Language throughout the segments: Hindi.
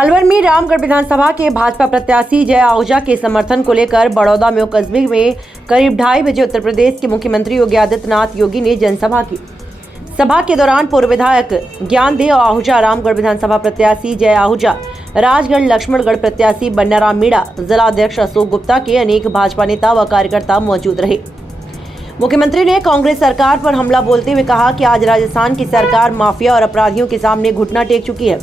अलवर में रामगढ़ विधानसभा के भाजपा प्रत्याशी जय आहूजा के समर्थन को लेकर बड़ौदा में कस्बे में करीब 2:30 बजे उत्तर प्रदेश के मुख्यमंत्री योगी आदित्यनाथ ने जनसभा की। सभा के दौरान पूर्व विधायक ज्ञानदेव आहूजा, रामगढ़ विधानसभा प्रत्याशी जय आहूजा, राजगढ़ लक्ष्मणगढ़ प्रत्याशी बन्नाराम मीणा, जिला अध्यक्ष अशोक गुप्ता के अनेक भाजपा नेता व कार्यकर्ता मौजूद रहे। मुख्यमंत्री ने कांग्रेस सरकार पर हमला बोलते हुए कहा कि आज राजस्थान की सरकार माफिया और अपराधियों के सामने घुटना टेक चुकी है।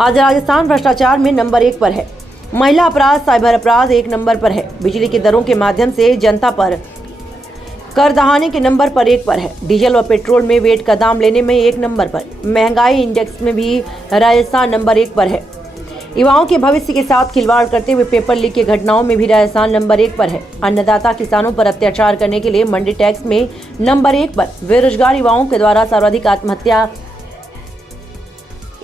आज राजस्थान भ्रष्टाचार में नंबर 1 पर है, महिला अपराध, साइबर अपराध 1 नंबर पर है, बिजली की दरों के माध्यम से जनता पर कर दहाने के नंबर पर 1 पर है, डीजल व पेट्रोल में वेट का दाम लेने में 1 नंबर पर, महंगाई इंडेक्स में भी राजस्थान नंबर 1 पर है, युवाओं के भविष्य के साथ खिलवाड़ करते हुए पेपर लीक की घटनाओं में भी राजस्थान नंबर 1 पर है, अन्नदाता किसानों पर अत्याचार करने के लिए मंडी टैक्स में नंबर 1 पर, बेरोजगार युवाओं के द्वारा सर्वाधिक आत्महत्या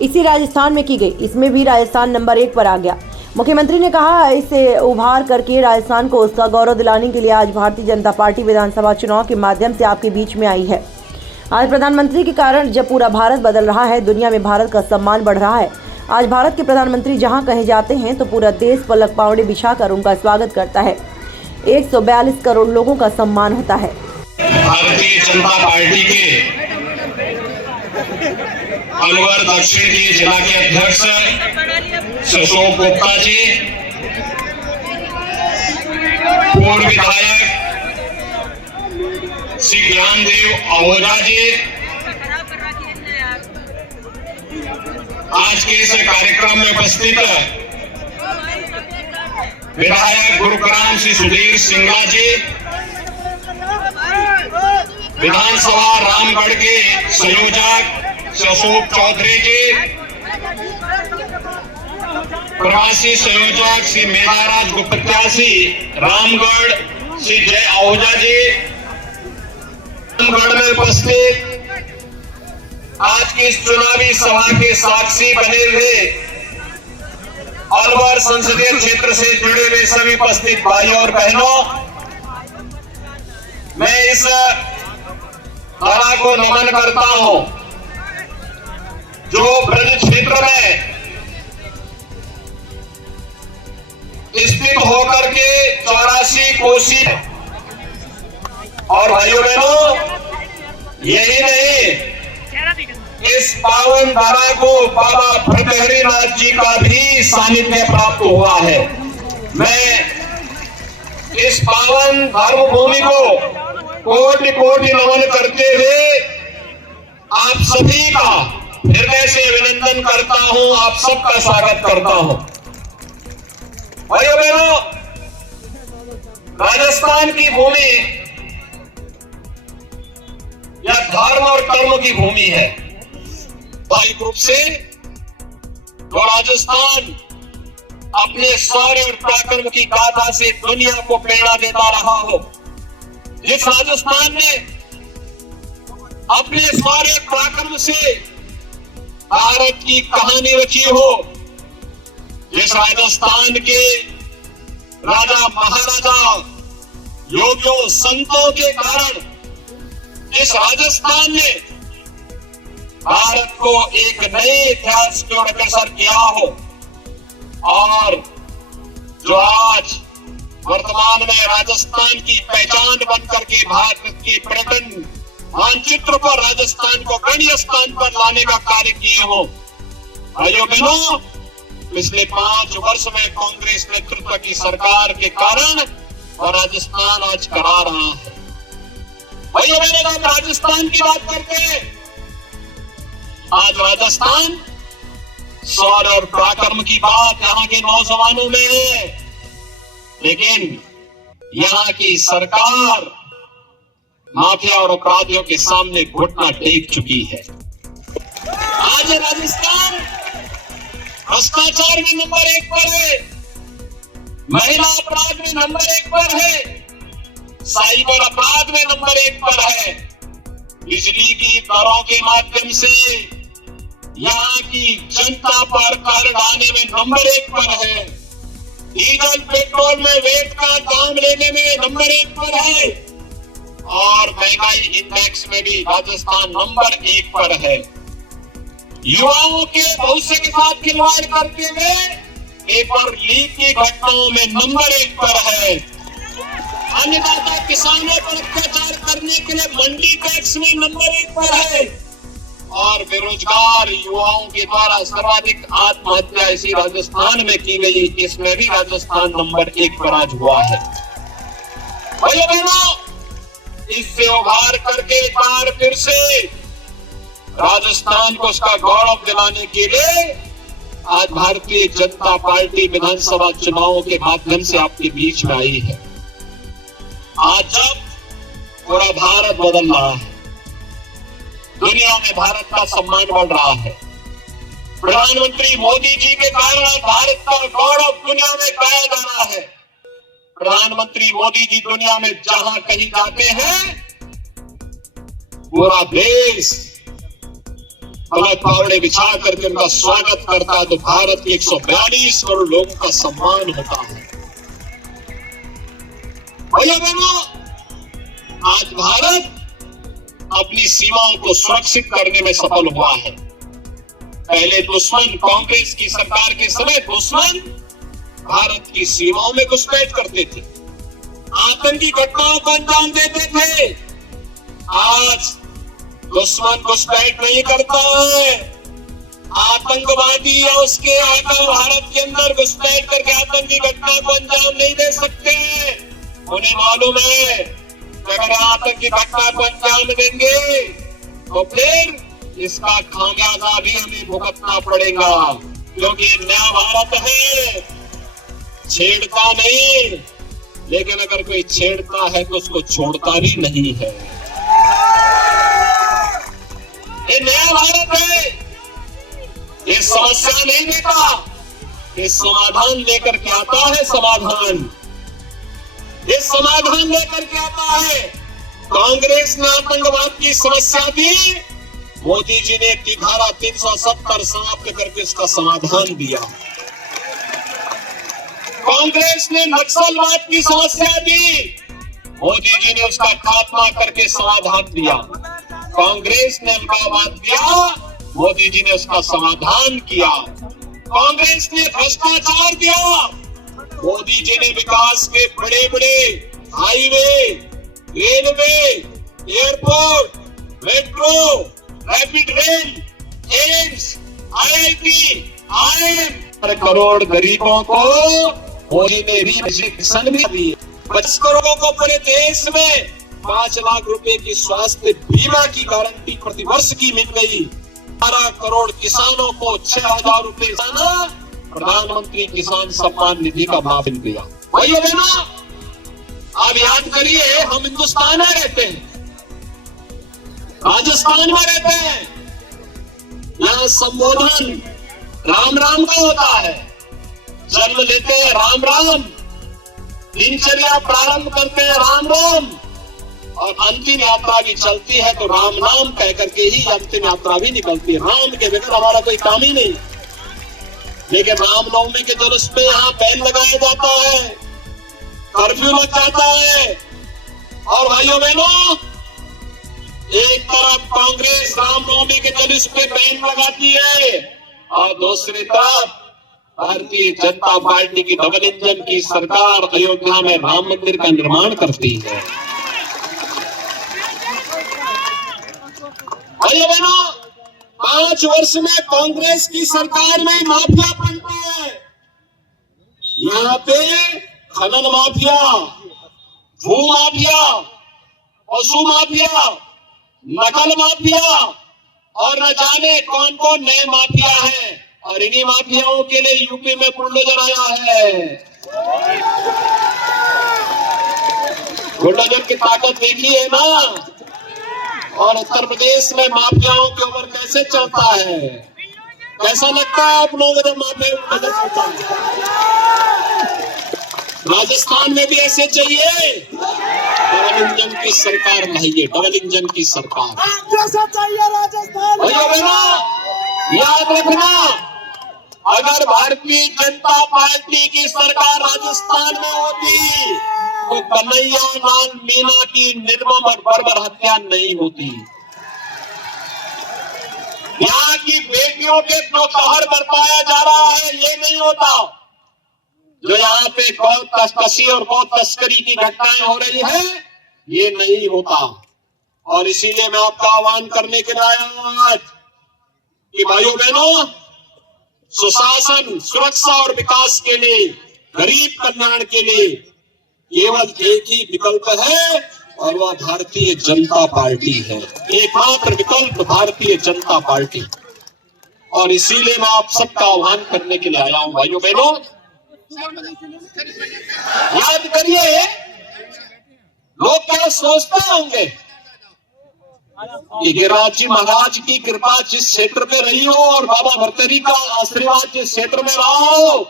इसी राजस्थान में की गई, इसमें भी राजस्थान नंबर 1 पर आ गया। मुख्यमंत्री ने कहा, इसे उभार करके राजस्थान को उसका गौरव दिलाने के लिए आज भारतीय जनता पार्टी विधानसभा चुनाव के माध्यम से आपके बीच में आई है। आज प्रधानमंत्री के कारण जब पूरा भारत बदल रहा है, दुनिया में भारत का सम्मान बढ़ रहा है। आज भारत के प्रधानमंत्री जहां कहे जाते हैं तो पूरा देश पलक पावड़े बिछाकर उनका स्वागत करता है। 142 करोड़ लोगों का सम्मान होता है। भारतीय जनता पार्टी के अलवर दक्षिण के जिला के अध्यक्ष अशोक गुप्ता जी, पूर्व विधायक श्री ज्ञानदेव आहूजा जी, आज के इस कार्यक्रम में उपस्थित विधायक गुरुग्राम श्री सुधीर सिंगला जी, विधानसभा रामगढ़ के संयोजक अशोक चौधरी जी, प्रवासी संयोजक श्री मेधाराज गुप्ता, प्रत्याशी रामगढ़ श्री जय आहूजा जी, रामगढ़ में उपस्थित आज की इस चुनावी सभा के साक्षी बने हुए अलवर संसदीय क्षेत्र से जुड़े हुए सभी उपस्थित भाइयों और बहनों, मैं इस धारा को नमन करता हूं जो ब्रज क्षेत्र में स्थित होकर के 84 कोसी, और भाइयों बहनों, यही नहीं, इस पावन धारा को बाबा भृतहरिनाथ जी का भी सानिध्य प्राप्त हुआ है। मैं इस पावन धर्म भूमि को कोटि कोटि नमन करते हुए आप सभी का हृदय से अभिनंदन करता हूं, आप सबका स्वागत करता हूं। भाइयों बहनों, राजस्थान की भूमि यह धर्म और कर्म की भूमि है। स्वाभाविक रूप से जो राजस्थान अपने शौर्य और पराक्रम की गाथा से दुनिया को प्रेरणा देता रहा हो, जिस राजस्थान ने अपने शौर्य पराक्रम से भारत की कहानी रची हो, जिस राजस्थान के राजा महाराजा योगियों संतों के कारण जिस राजस्थान ने भारत को एक नए इतिहास की ओर अग्रसर किया हो, और जो आज वर्तमान में राजस्थान की पहचान बनकर के भारत के पर्यटन मानचित्र पर राजस्थान को गणित स्थान पर लाने का कार्य किए हो। भाइयों बहनों, पिछले 5 वर्ष में कांग्रेस नेतृत्व की सरकार के कारण और राजस्थान आज करा रहा है। भाइयों बहनों, हम राजस्थान की बात करते हैं। आज राजस्थान शौर्य और पराक्रम की बात यहाँ के नौजवानों में है, लेकिन यहाँ की सरकार माफिया और अपराधियों के सामने घुटना टेक चुकी है। आज राजस्थान भ्रष्टाचार में नंबर 1 पर है, महिला अपराध में नंबर 1 पर है, साइबर अपराध में नंबर 1 पर है, बिजली की दरों के माध्यम से यहाँ की जनता पर कर ढाने में नंबर 1 पर है, डीजल पेट्रोल में वेट का दाम लेने में नंबर 1 पर है, और महंगाई इंडेक्स में भी राजस्थान नंबर 1 पर है। युवाओं के भविष्य के साथ खिलवाड़ करते हुए पेपर लीक की घटनाओं में नंबर 1 पर है। अन्नदाता किसानों पर अत्याचार करने के लिए मंडी टैक्स में नंबर 1 पर है और बेरोजगार युवाओं के द्वारा सर्वाधिक आत्महत्या इसी राजस्थान में की गई, इसमें भी राजस्थान नंबर 1 पर आज हुआ है। भाइयों बहनों, इससे उभार करके एक बार फिर से राजस्थान को उसका गौरव दिलाने के लिए आज भारतीय जनता पार्टी विधानसभा चुनावों के माध्यम से आपके बीच में आई है। आज जब पूरा भारत बदल रहा है, दुनिया में भारत का सम्मान बढ़ रहा है, प्रधानमंत्री मोदी जी के कारण भारत का गौरव दुनिया में गाया जा रहा है। प्रधानमंत्री मोदी जी दुनिया में जहां कहीं जाते हैं, पूरा देश गलत पावड़े बिछा करके उनका स्वागत करता है, तो भारत के 142 करोड़ लोगों का सम्मान होता है। भैया बहनों, आज भारत अपनी सीमाओं को सुरक्षित करने में सफल हुआ है। पहले दुश्मन कांग्रेस की सरकार के समय दुश्मन भारत की सीमाओं में घुसपैठ करते थे, आतंकी घटनाओं को अंजाम देते थे। आज दुश्मन घुसपैठ नहीं करता है, आतंकवादी या उसके आका भारत के अंदर घुसपैठ करके आतंकी घटना को अंजाम नहीं दे सकते। उन्हें मालूम है अगर आतंकी घटना को अंजाम देंगे तो फिर इसका खामियाजा भी हमें भुगतना पड़ेगा, क्योंकि ये नया भारत है, छेड़ता नहीं, लेकिन अगर कोई छेड़ता है तो उसको छोड़ता भी नहीं है। ये नया भारत है, ये समस्या नहीं देता, ये समाधान लेकर के आता है। समाधान, ये समाधान लेकर के आता है। कांग्रेस ने आतंकवाद की समस्या दी, मोदी जी ने धारा 370 समाप्त करके इसका समाधान दिया। कांग्रेस ने नक्सलवाद की समस्या दी, मोदी जी ने उसका खात्मा करके समाधान दिया। कांग्रेस ने अलगाववाद दिया, मोदी जी ने उसका समाधान किया। कांग्रेस ने भ्रष्टाचार दिया, मोदी जी ने विकास के बड़े बड़े highway, railway, airport, metro, rapid rail, AIIMS, IIT, IIM crore गरीबों को मोदी ने रिशिक्षण भी दिए। 25 करोड़ों को पूरे देश में 5 लाख रुपए की स्वास्थ्य बीमा की गारंटी प्रतिवर्ष की मिल गई। 12 करोड़ किसानों को 6,000 रुपए प्रधानमंत्री किसान सम्मान निधि का लाभ मिल गया। भाइयों बहनों, आप याद करिए, हम हिंदुस्तान में रहते हैं, राजस्थान में रहते हैं, यहाँ संबोधन राम राम का होता है। जन्म लेते हैं राम राम, दिनचर्या प्रारंभ करते हैं राम राम, और अंतिम यात्रा भी चलती है तो राम नाम कह करके ही अंतिम यात्रा भी निकलती है। राम के बगैर हमारा कोई काम ही नहीं। लेकिन रामनवमी के जुलूस पे यहाँ बैन लगाया जाता है, कर्फ्यू लग जाता है, और भाइयों बहनों, एक तरफ कांग्रेस रामनवमी के जुलूस पे बैन लगाती है और दूसरी तरफ भारतीय जनता पार्टी की डबल इंजन की सरकार अयोध्या में राम मंदिर का निर्माण करती है। भाइयों बहनों, 5 वर्ष में कांग्रेस की सरकार में माफिया बनता है। यहाँ पे खनन माफिया, भू माफिया, पशु माफिया, नकल माफिया और न जाने कौन कौन नए माफिया हैं, और इन्हीं माफियाओं के लिए यूपी में बुलडोजर आया है। बुलडोजर की ताकत देखी है ना, और उत्तर प्रदेश में माफियाओं के ऊपर कैसे चलता है, कैसा लगता है आप लोगों को जब माफिया ऊपर चलता है? राजस्थान में भी ऐसे चाहिए डबल इंजन की सरकार, चाहिए डबल इंजन की सरकार जैसा चाहिए राजस्थान। भैया बहनों, याद रखना, अगर भारतीय जनता पार्टी की सरकार राजस्थान में होती तो कन्हैया लाल मीणा की निर्मम और बर्बर हत्या नहीं होती। यहाँ की बेटियों के जो कहर बरपाया जा रहा है, ये नहीं होता। जो यहाँ पे गौ तस्करी और गौ तस्करी की घटनाएं हो रही है, ये नहीं होता। और इसीलिए मैं आपका आह्वान करने के लिए आया हूं आज कि भाइयों बहनों, सुशासन, सुरक्षा और विकास के लिए, गरीब कल्याण के लिए केवल एक ही विकल्प है, और वह भारतीय जनता पार्टी है। एकमात्र विकल्प भारतीय जनता पार्टी। और इसीलिए मैं आप सबका आह्वान करने के लिए आया हूं भाइयों बहनों, याद करिए लोग क्या सोचते होंगे कि गिरिराज जी महाराज की कृपा जिस क्षेत्र में रही हो और बाबा भर्तृहरि का आशीर्वाद जिस क्षेत्र में रहा हो,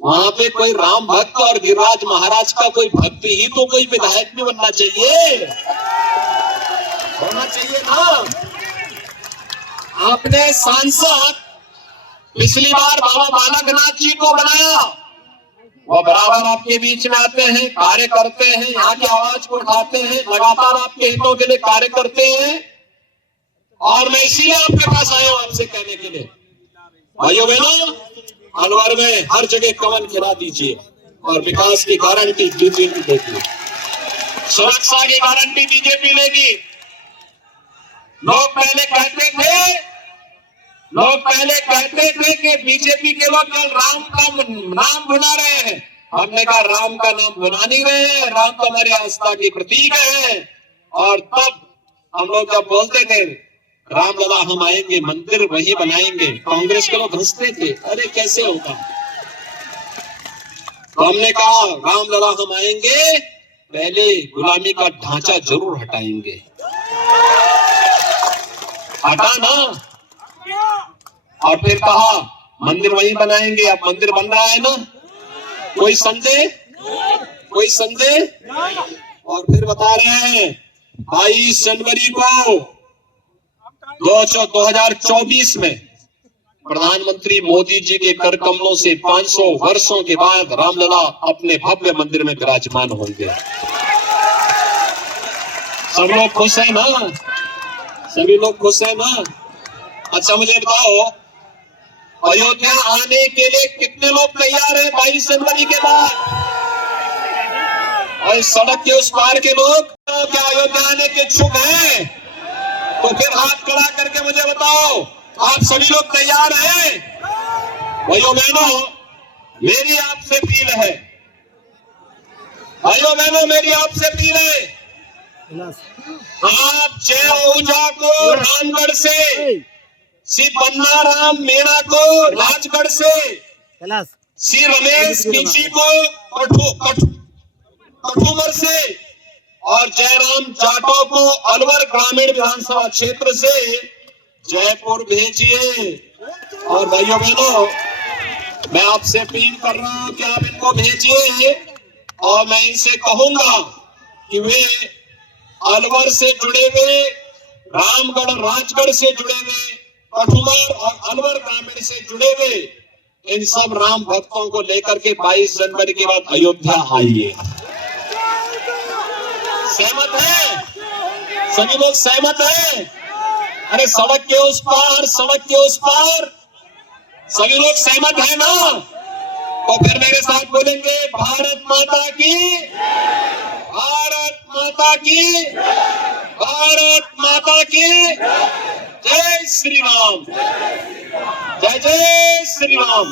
वहां पे कोई राम भक्त और गिरिराज महाराज का कोई भक्त ही तो कोई विधायक भी बनना चाहिए, होना चाहिए ना। आपने सांसद पिछली बार बाबा बालकनाथ जी को बनाया, वो बराबर आपके बीच में आते हैं, कार्य करते हैं, यहाँ की आवाज को उठाते हैं, लगातार आपके हितों के लिए कार्य करते हैं। और मैं इसीलिए आपके पास आया हूं आपसे कहने के लिए, भाइयों बहनों, अलवर में हर जगह कमल खिला दीजिए और विकास की गारंटी बीजेपी देगी, सुरक्षा की गारंटी बीजेपी लेगी। लोग पहले कहते थे कि बीजेपी के लोग केवल राम का नाम भुला रहे हैं। हमने कहा राम का नाम भुला नहीं रहे हैं, राम तो हमारी आस्था की प्रतीक है। और तब हम लोग जब बोलते थे रामलला हम आएंगे, मंदिर वही बनाएंगे, कांग्रेस के लोग हंसते थे, अरे कैसे होगा। तो हमने कहा रामलला हम आएंगे, पहले गुलामी का ढांचा जरूर हटाएंगे। हटा ना, और फिर कहा मंदिर वहीं बनाएंगे। अब मंदिर बन रहा है ना, कोई संदेह। और फिर बता रहे हैं 22 जनवरी को 2024 में प्रधानमंत्री मोदी जी के कर कमलों से 500 वर्षों के बाद रामलला अपने भव्य मंदिर में विराजमान होंगे। सब लोग खुश है ना, सभी लोग खुश है ना। अच्छा मुझे बताओ, अयोध्या आने के लिए कितने लोग तैयार हैं 22 जनवरी के बाद? और सड़क के उस पार के लोग क्या अयोध्या आने के इच्छुक हैं? तो फिर हाथ खड़ा करके मुझे बताओ, आप सभी लोग तैयार हैं? भाइयों बहनों, मेरी आपसे अपील है, भाइयों बहनों मेरी आपसे अपील है, आप जय ओझा को रामगढ़ से, श्री पन्ना राम मीणा को राजगढ़ से, श्री रमेश किंची को कठुमर से, और जयराम जाटव को अलवर ग्रामीण विधानसभा क्षेत्र से जयपुर भेजिए। और भाइयों बहनों, मैं आपसे अपील कर रहा हूं कि आप इनको भेजिए, और मैं इनसे कहूंगा कि वे अलवर से जुड़े हुए, रामगढ़ राजगढ़ से जुड़े हुए, कठुमर और अलवर ग्रामीण से जुड़े हुए इन सब राम भक्तों को लेकर के 22 जनवरी के बाद अयोध्या आइए। सहमत है? सभी लोग सहमत हैं? अरे सड़क के उस पार, सड़क के उस पार, सभी लोग सहमत है ना? तो फिर मेरे साथ बोलेंगे भारत माता की, भारत माता की, भारत माता की जय श्री राम, जय जय श्री राम।